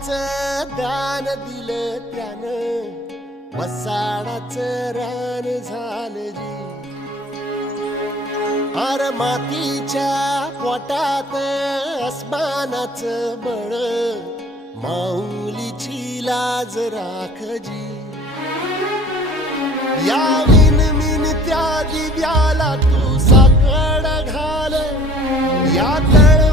प्राणाचं दान दिलं त्यानं, वसाडाचं रान झालं जी. अर मातीच्या पोटात अस्मानाचं बळ, माऊलीची लाज राखजी. या विनमिन त्या दिव्याला तू साकड घाल, या तळ